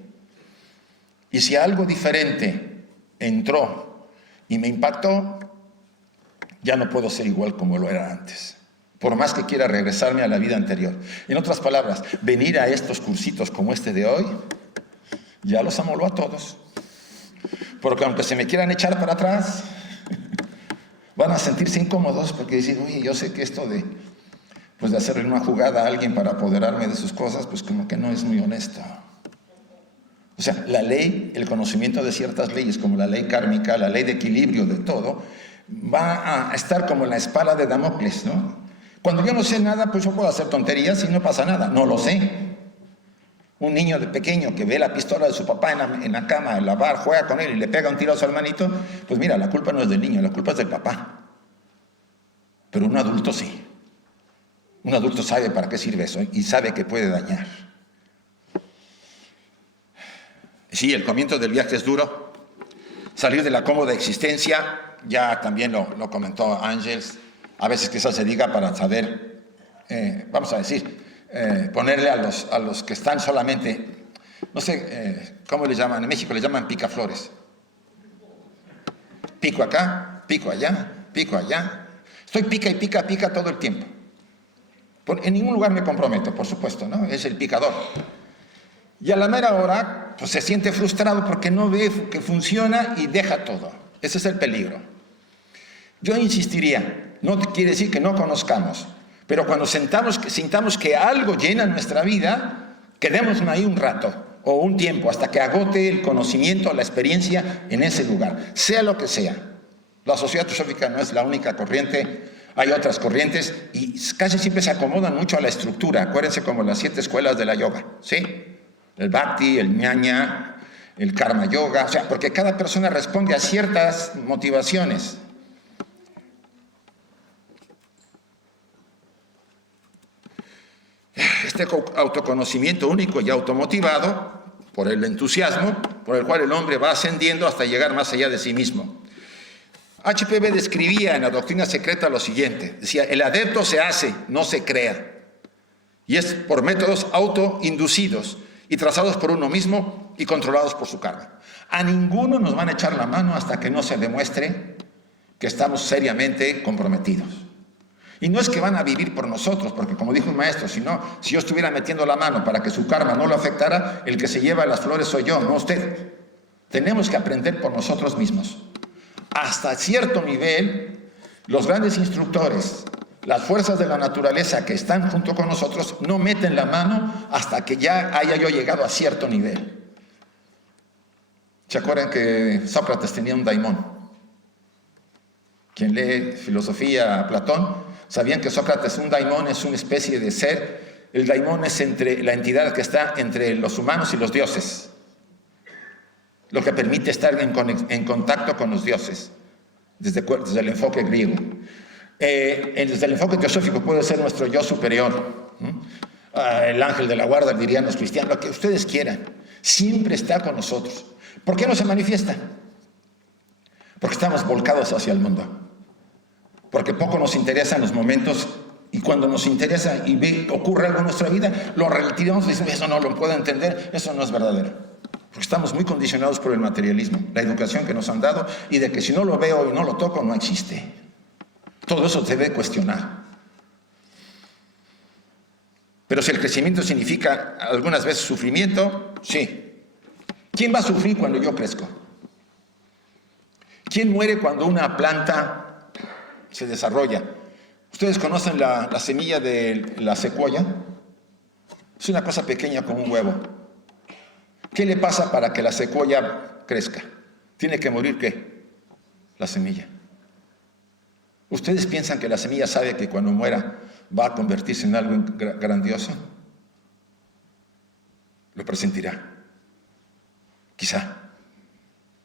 Y si algo diferente entró y me impactó, ya no puedo ser igual como lo era antes, por más que quiera regresarme a la vida anterior. En otras palabras, venir a estos cursitos como este de hoy, ya los amoló a todos. Porque aunque se me quieran echar para atrás, van a sentirse incómodos porque dicen, oye, yo sé que esto de hacerle una jugada a alguien para apoderarme de sus cosas, pues como que no es muy honesto. O sea, la ley, el conocimiento de ciertas leyes, como la ley kármica, la ley de equilibrio de todo, va a estar como en la espada de Damocles, ¿no? Cuando yo no sé nada, pues yo puedo hacer tonterías y no pasa nada, no lo sé. Un niño de pequeño que ve la pistola de su papá en la cama, en la bar, juega con él y le pega un tiro a su hermanito, pues mira, la culpa no es del niño, la culpa es del papá. Pero un adulto sí. Un adulto sabe para qué sirve eso y sabe que puede dañar. Sí, el comienzo del viaje es duro, salir de la cómoda existencia, ya también lo comentó Ángels, a veces quizás se diga para saber, vamos a decir, ponerle a los que están solamente, no sé cómo le llaman, en México le llaman picaflores. Pico acá, pico allá, pico allá. Estoy pica y pica, pica todo el tiempo. En ningún lugar me comprometo, por supuesto, ¿no? Es el picador. Y a la mera hora, pues se siente frustrado porque no ve que funciona y deja todo. Ese es el peligro. Yo insistiría, no quiere decir que no conozcamos, pero cuando sintamos que algo llena nuestra vida, quedémonos ahí un rato o un tiempo hasta que agote el conocimiento, la experiencia en ese lugar, sea lo que sea. La sociedad teosófica no es la única corriente, hay otras corrientes y casi siempre se acomodan mucho a la estructura. Acuérdense como las 7 escuelas de la yoga, ¿sí? El Bhakti, el Jnana, el Karma Yoga, o sea, porque cada persona responde a ciertas motivaciones. Este autoconocimiento único y automotivado por el entusiasmo por el cual el hombre va ascendiendo hasta llegar más allá de sí mismo. HPB describía en la doctrina secreta lo siguiente, decía, el adepto se hace, no se crea, y es por métodos autoinducidos y trazados por uno mismo y controlados por su karma. A ninguno nos van a echar la mano hasta que no se demuestre que estamos seriamente comprometidos. Y no es que van a vivir por nosotros, porque como dijo un maestro, si yo estuviera metiendo la mano para que su karma no lo afectara, el que se lleva las flores soy yo, no usted. Tenemos que aprender por nosotros mismos. Hasta cierto nivel, los grandes instructores, las fuerzas de la naturaleza que están junto con nosotros, no meten la mano hasta que ya haya yo llegado a cierto nivel. ¿Se acuerdan que Sócrates tenía un daimón? Quien lee filosofía a Platón, sabían que Sócrates, un daimón, es una especie de ser. El daimón es la entidad que está entre los humanos y los dioses, lo que permite estar en contacto con los dioses, desde el enfoque griego. Desde el enfoque teosófico puede ser nuestro yo superior, el ángel de la guarda, dirían los cristianos, lo que ustedes quieran, siempre está con nosotros. ¿Por qué no se manifiesta? Porque estamos volcados hacia el mundo. Porque poco nos interesan los momentos y cuando nos interesa y ocurre algo en nuestra vida, lo relativamos y decimos, eso no lo puedo entender, eso no es verdadero. Porque estamos muy condicionados por el materialismo, la educación que nos han dado y de que si no lo veo y no lo toco, no existe. Todo eso se debe cuestionar. Pero si el crecimiento significa algunas veces sufrimiento, sí. ¿Quién va a sufrir cuando yo crezco? ¿Quién muere cuando una planta se desarrolla? ¿Ustedes conocen la semilla de la secuoya? Es una cosa pequeña como un huevo. ¿Qué le pasa para que la secuoya crezca? ¿Tiene que morir qué? La semilla. ¿Ustedes piensan que la semilla sabe que cuando muera va a convertirse en algo grandioso? Lo presentirá. Quizá.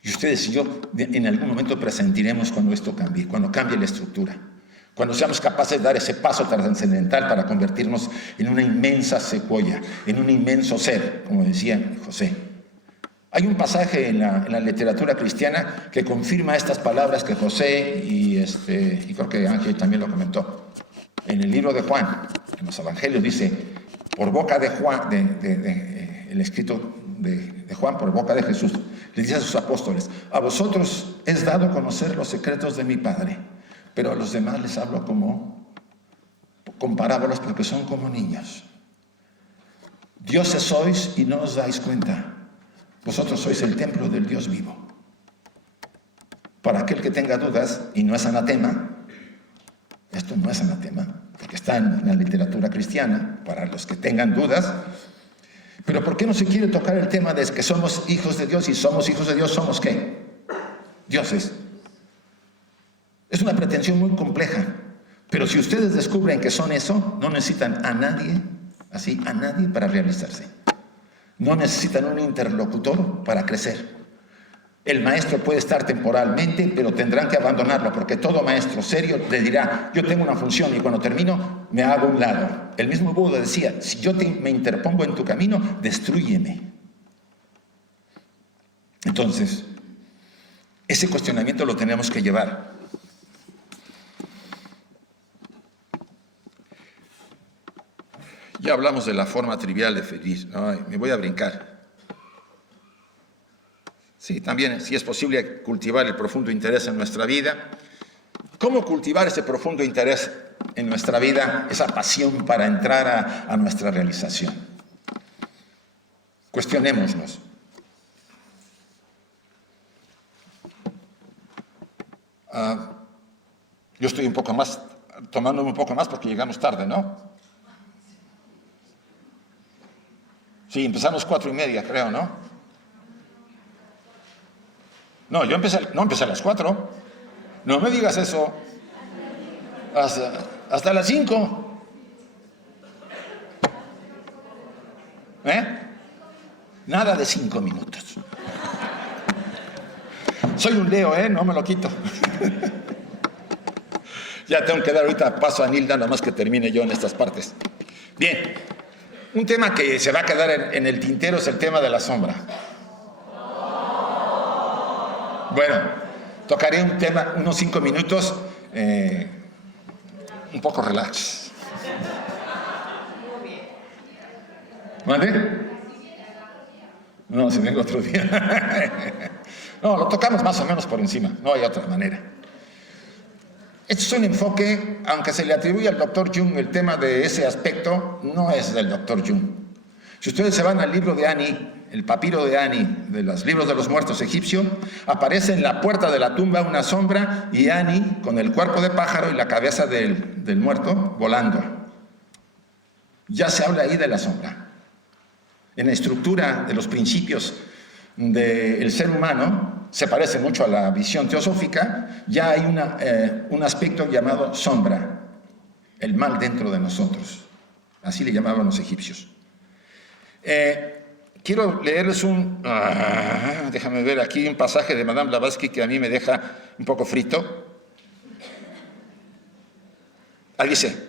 Y ustedes y yo en algún momento presentiremos cuando esto cambie, cuando cambie la estructura, cuando seamos capaces de dar ese paso trascendental para convertirnos en una inmensa secuoya, en un inmenso ser, como decía José. Hay un pasaje en la literatura cristiana que confirma estas palabras que José y creo que Ángel también lo comentó. En el libro de Juan, en los evangelios dice, por boca de Juan, el escrito de Juan, por boca de Jesús, le dice a sus apóstoles, a vosotros es dado conocer los secretos de mi Padre, pero a los demás les hablo con parábolas porque son como niños. Dioses sois y no os dais cuenta. Vosotros sois el templo del Dios vivo. Para aquel que tenga dudas, y no es anatema, esto no es anatema, porque está en la literatura cristiana, para los que tengan dudas. Pero ¿por qué no se quiere tocar el tema de que somos hijos de Dios y somos hijos de Dios? ¿Somos qué? Dioses. Es una pretensión muy compleja, pero si ustedes descubren que son eso, no necesitan a nadie para realizarse. No necesitan un interlocutor para crecer. El maestro puede estar temporalmente, pero tendrán que abandonarlo, porque todo maestro serio le dirá, yo tengo una función y cuando termino me hago a un lado. El mismo Buda decía, si yo me interpongo en tu camino, destrúyeme. Entonces, Ese cuestionamiento lo tenemos que llevar. Ya hablamos de la forma trivial de feliz. Ay, me voy a brincar. Sí, también, si es posible, cultivar el profundo interés en nuestra vida. ¿Cómo cultivar ese profundo interés en nuestra vida, esa pasión para entrar a nuestra realización? Cuestionémonos. Yo estoy un poco más, tomándome un poco más porque llegamos tarde, ¿no? Sí, empezamos 4:30, creo, ¿no? No, yo empecé a las 4. No me digas eso. Hasta las 5. Nada de 5 minutos. Soy un Leo, no me lo quito. Ya tengo que dar ahorita paso a Nilda, nada más que termine yo en estas partes. Bien, un tema que se va a quedar en el tintero es el tema de la sombra. Bueno, tocaré un tema, unos 5 minutos, un poco relax. ¿Vale? No, si vengo otro día. No, lo tocamos más o menos por encima, no hay otra manera. Este es un enfoque, aunque se le atribuye al Dr. Jung el tema de ese aspecto, no es del Dr. Jung. Si ustedes se van al libro de Ani, el papiro de Ani, de los libros de los muertos egipcios, aparece en la puerta de la tumba una sombra y Ani con el cuerpo de pájaro y la cabeza del muerto volando. Ya se habla ahí de la sombra. En la estructura de los principios del ser humano, se parece mucho a la visión teosófica, ya hay un aspecto llamado sombra, el mal dentro de nosotros. Así le llamaban los egipcios. Quiero leerles déjame ver aquí un pasaje de Madame Blavatsky que a mí me deja un poco frito. Ahí dice,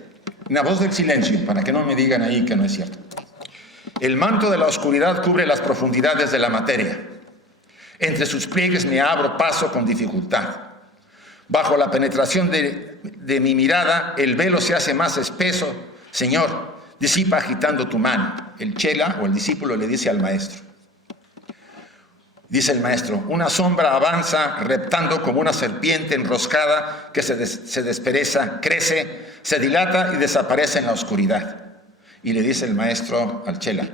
una voz del silencio, para que no me digan ahí que no es cierto. El manto de la oscuridad cubre las profundidades de la materia. Entre sus pliegues me abro paso con dificultad. Bajo la penetración de mi mirada, el velo se hace más espeso. Señor, disipa agitando tu mano. El chela o el discípulo le dice al maestro. Dice el maestro, una sombra avanza reptando como una serpiente enroscada que se despereza, crece, se dilata y desaparece en la oscuridad. Y le dice el maestro al chela,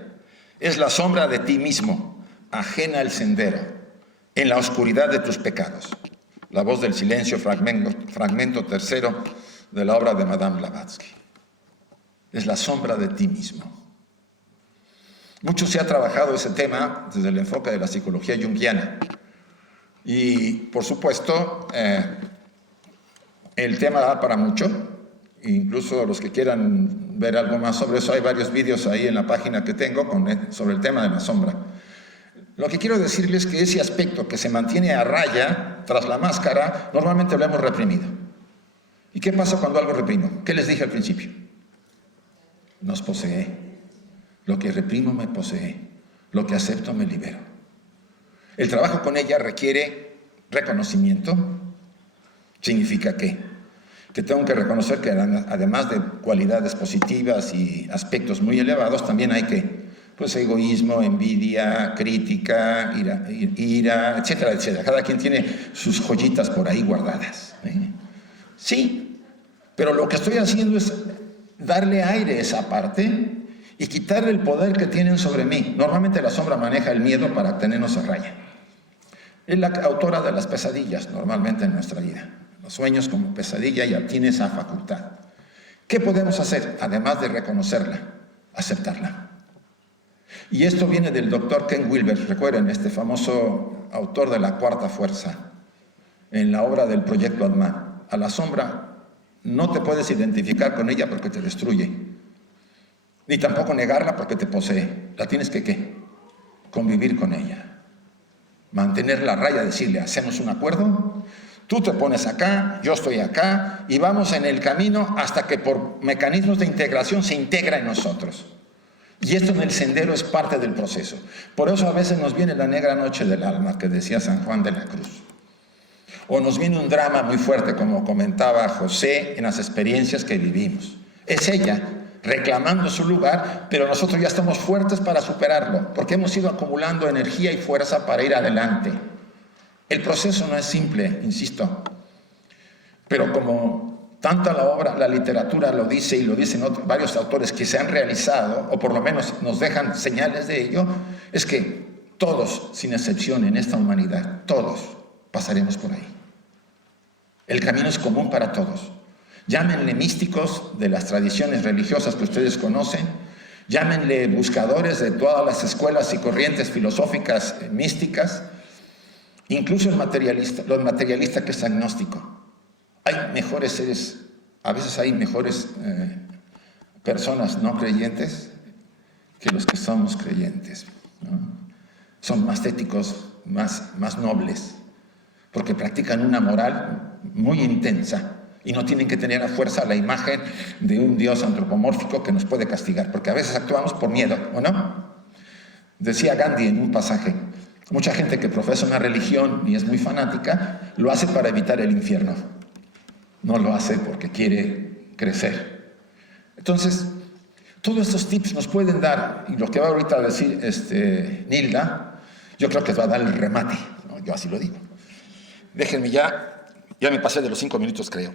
es la sombra de ti mismo, ajena al sendero, en la oscuridad de tus pecados. La voz del silencio, fragmento tercero de la obra de Madame Blavatsky. Es la sombra de ti mismo. Mucho se ha trabajado ese tema desde el enfoque de la psicología junguiana. Y, por supuesto, el tema da para mucho. Incluso los que quieran ver algo más sobre eso, hay varios vídeos ahí en la página que tengo sobre el tema de la sombra. Lo que quiero decirles es que ese aspecto que se mantiene a raya tras la máscara, normalmente lo hemos reprimido. ¿Y qué pasa cuando algo reprimo? ¿Qué les dije al principio? Nos posee. Lo que reprimo me posee. Lo que acepto me libero. El trabajo con ella requiere reconocimiento. ¿Significa qué? Que tengo que reconocer que además de cualidades positivas y aspectos muy elevados, también hay egoísmo, envidia, crítica, ira, etcétera, etcétera. Cada quien tiene sus joyitas por ahí guardadas. Sí, pero lo que estoy haciendo es darle aire a esa parte y quitarle el poder que tienen sobre mí. Normalmente la sombra maneja el miedo para tenernos a raya. Es la autora de las pesadillas, normalmente en nuestra vida. Los sueños como pesadilla ya tiene esa facultad. ¿Qué podemos hacer? Además de reconocerla, aceptarla. Y esto viene del doctor Ken Wilber, recuerden, este famoso autor de La Cuarta Fuerza, en la obra del Proyecto Atman. A la sombra no te puedes identificar con ella porque te destruye, ni tampoco negarla porque te posee. La tienes que, ¿qué? Convivir con ella. Mantener la raya, decirle, hacemos un acuerdo, tú te pones acá, yo estoy acá, y vamos en el camino hasta que por mecanismos de integración se integra en nosotros. Y esto en el sendero es parte del proceso. Por eso a veces nos viene la negra noche del alma que decía San Juan de la Cruz. o nos viene un drama muy fuerte, como comentaba José, en las experiencias que vivimos. Es ella reclamando su lugar, pero nosotros ya estamos fuertes para superarlo, porque hemos ido acumulando energía y fuerza para ir adelante. El proceso no es simple, insisto, pero como tanto la obra, la literatura lo dice y lo dicen varios autores que se han realizado, o por lo menos nos dejan señales de ello, es que todos, sin excepción en esta humanidad, todos pasaremos por ahí. El camino es común para todos. Llámenle místicos de las tradiciones religiosas que ustedes conocen, llámenle buscadores de todas las escuelas y corrientes filosóficas místicas, incluso los materialistas que es agnóstico. Hay mejores seres, a veces hay mejores personas no creyentes que los que somos creyentes, ¿no? Son más éticos, más nobles, porque practican una moral muy intensa y no tienen que tener a fuerza la imagen de un Dios antropomórfico que nos puede castigar, porque a veces actuamos por miedo, ¿o no? Decía Gandhi en un pasaje, mucha gente que profesa una religión y es muy fanática, lo hace para evitar el infierno. No lo hace porque quiere crecer. Entonces, todos estos tips nos pueden dar, y lo que va ahorita a decir Nilda, yo creo que va a dar el remate, ¿no? Yo así lo digo. Déjenme ya me pasé de los 5 minutos, creo.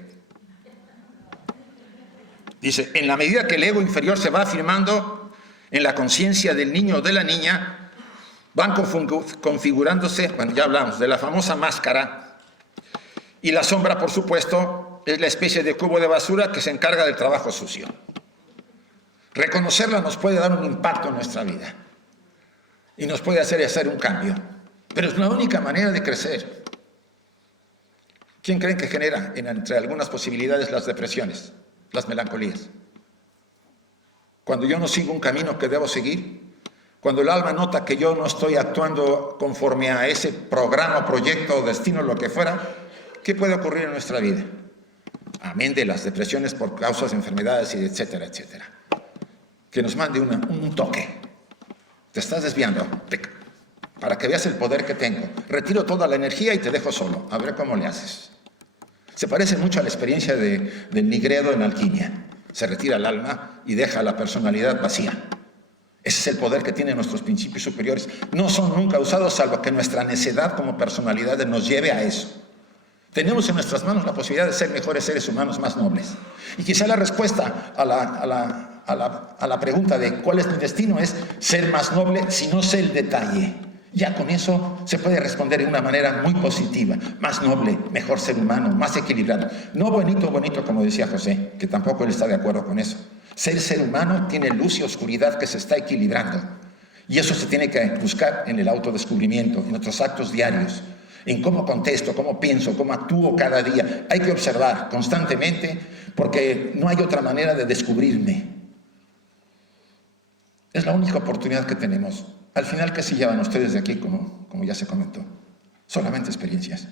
Dice, en la medida que el ego inferior se va afirmando en la conciencia del niño o de la niña, van configurándose, bueno, ya hablamos de la famosa máscara, y la sombra, por supuesto, es la especie de cubo de basura que se encarga del trabajo sucio. Reconocerla nos puede dar un impacto en nuestra vida y nos puede hacer un cambio, pero es la única manera de crecer. ¿Quién creen que genera entre algunas posibilidades las depresiones, las melancolías? Cuando yo no sigo un camino que debo seguir, cuando el alma nota que yo no estoy actuando conforme a ese programa, proyecto, destino, lo que fuera, ¿qué puede ocurrir en nuestra vida? Amén de las depresiones por causas de enfermedades, y etcétera, etcétera. Que nos mande un toque. Te estás desviando, para que veas el poder que tengo. Retiro toda la energía y te dejo solo. A ver cómo le haces. Se parece mucho a la experiencia del Nigredo en alquimia. Se retira el alma y deja la personalidad vacía. Ese es el poder que tienen nuestros principios superiores. No son nunca usados salvo que nuestra necedad como personalidad nos lleve a eso. Tenemos en nuestras manos la posibilidad de ser mejores seres humanos, más nobles. Y quizá la respuesta a la pregunta de cuál es mi destino es ser más noble si no sé el detalle. Ya con eso se puede responder de una manera muy positiva. Más noble, mejor ser humano, más equilibrado. No bonito como decía José, que tampoco él está de acuerdo con eso. Ser humano tiene luz y oscuridad que se está equilibrando. Y eso se tiene que buscar en el autodescubrimiento, en nuestros actos diarios, en cómo contesto, cómo pienso, cómo actúo cada día. Hay que observar constantemente porque no hay otra manera de descubrirme. Es la única oportunidad que tenemos. Al final, ¿qué se llevan ustedes de aquí, como ya se comentó? Solamente experiencias.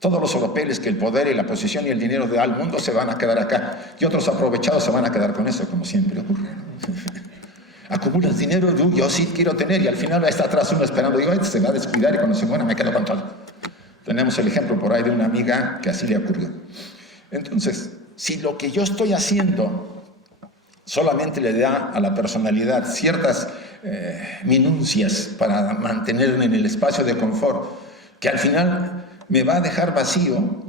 Todos los oropeles que el poder y la posición y el dinero da al mundo se van a quedar acá. Y otros aprovechados se van a quedar con eso, como siempre ocurre, ¿no? Acumulas dinero, yo sí quiero tener, y al final está atrás uno esperando, digo, este se va a descuidar y cuando se muera me quedo con todo. Tenemos el ejemplo por ahí de una amiga que así le ocurrió. Entonces, si lo que yo estoy haciendo solamente le da a la personalidad ciertas minucias para mantenerme en el espacio de confort, que al final me va a dejar vacío,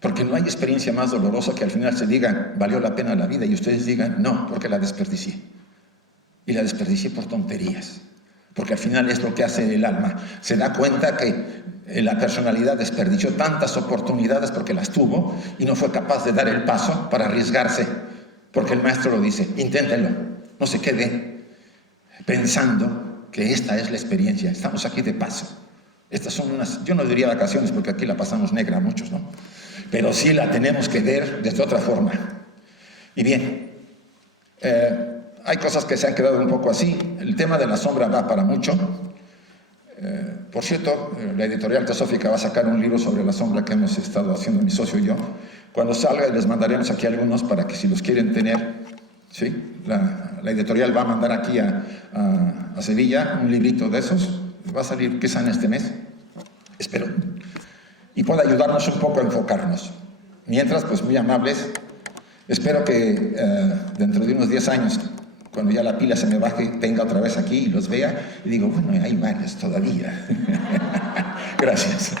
porque no hay experiencia más dolorosa que al final se diga, valió la pena la vida, y ustedes digan, no, porque la desperdicié. Y la desperdicié por tonterías, porque al final es lo que hace el alma. Se da cuenta que la personalidad desperdició tantas oportunidades porque las tuvo y no fue capaz de dar el paso para arriesgarse, porque el maestro lo dice, inténtelo, no se quede pensando que esta es la experiencia, estamos aquí de paso. Estas son yo no diría vacaciones porque aquí la pasamos negra muchos, ¿no? Pero sí la tenemos que ver desde otra forma. Y bien, hay cosas que se han quedado un poco así. El tema de la sombra va para mucho. Por cierto, la editorial Teosófica va a sacar un libro sobre la sombra que hemos estado haciendo mi socio y yo. Cuando salga les mandaremos aquí algunos para que si los quieren tener, ¿sí? La editorial va a mandar aquí a Sevilla un librito de esos. Va a salir quizá en este mes, espero. y pueda ayudarnos un poco a enfocarnos. Mientras, pues muy amables, espero que dentro de unos 10 años, cuando ya la pila se me baje, venga otra vez aquí y los vea y digo, bueno, hay varios todavía. Gracias.